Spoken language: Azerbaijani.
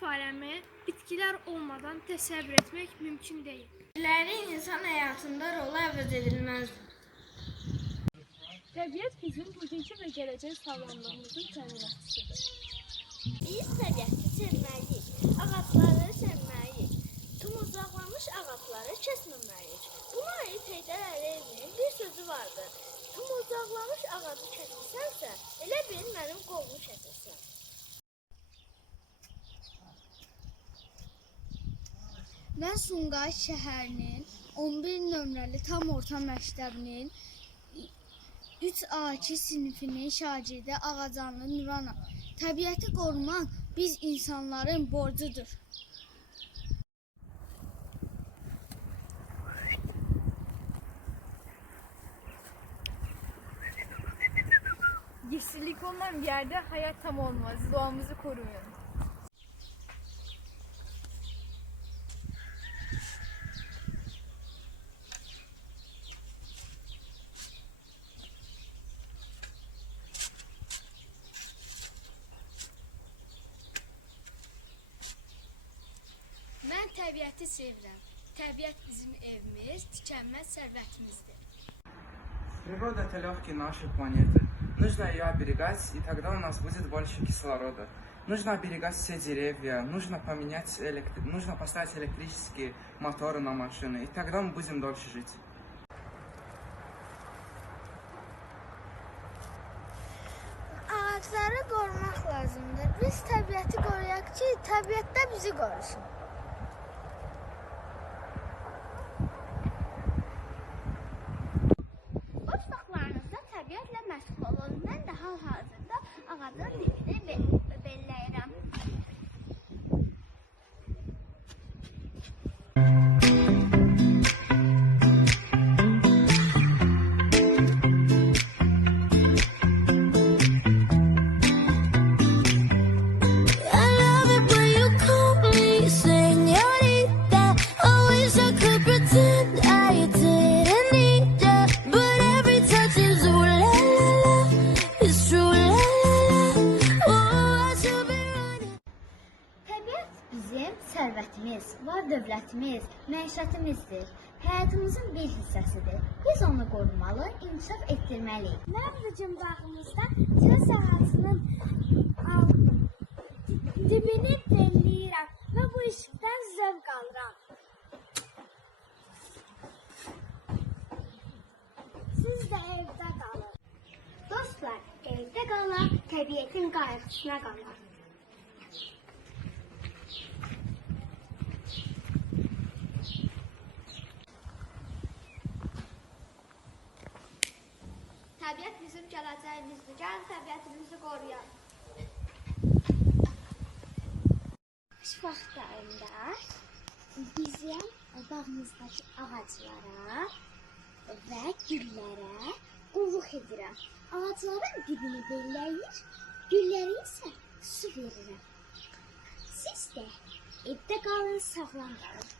Ətraf aləmi bitkilər olmadan təsəvvür etmək mümkün deyil. Bitkilərin insan həyatında rolu əvəz edilməzdir. Təbiət bizim bugünkü və gələcək sağlamlığımızın təminatçısıdır. Biz təbiəti sevməliyik, ağacları sevməliyik, tumurcaqlanmış ağacları kəsməməliyik. Buna aid Heydər Əliyevin bir sözü vardır. Tumurcaqlanmış ağacı kəsmisənsə, elə bil mənim qolumu kəsirsən. Mən Sumqayıt şəhərinin 11 nömrəli tam orta məktəbinin 3A2 sinifinin şagirdi Ağacanlı Nurana. Təbiəti qorumaq biz insanların borcudur. Yeşillik olmayan bir yerde hayat tam olmaz. Doğamızı koruyun. Mən təbiəti sevirəm. Təbiət bizim evimiz, tükənməz sərvətimizdir. Природа – это легкие нашей планеты. Нужно ее оберегать, и тогда у нас будет больше кислорода. Нужно оберегать все деревья, нужно поставить электрические моторы на машины, и тогда мы будем дольше жить. Ağacları qorumaq lazımdır. Biz təbiəti qoruyaq ki, təbiət də bizi qorusun. Boş vaxtlarınızda təbiətlə məşğul olun. Mən də hal-hazırda ağacın dibini belləyirəm. Bizim sərvətimiz, var dövlətimiz, məişətimizdir. Həyatımızın bir hissəsidir. Biz onu qorumalı, inkişaf etdirməliyik. Mən bugün bağımızda çay sahəsinin dibini belləyirəm və bu işdən zövq alıram. Siz də evdə qalın. Dostlar, evdə qalaq, təbiətin qayğısına qalaq. Təbiət bizim gələcəyimizdir. Gəlin təbiətimizi qoruyaq. Qış vaxtlarında bizim bağımızdakı ağaclara və güllərə qulluq edirəm. Ağacların dibini belləyir, gülləri isə su verirəm. Siz də evdə qalın, sağlam qalın.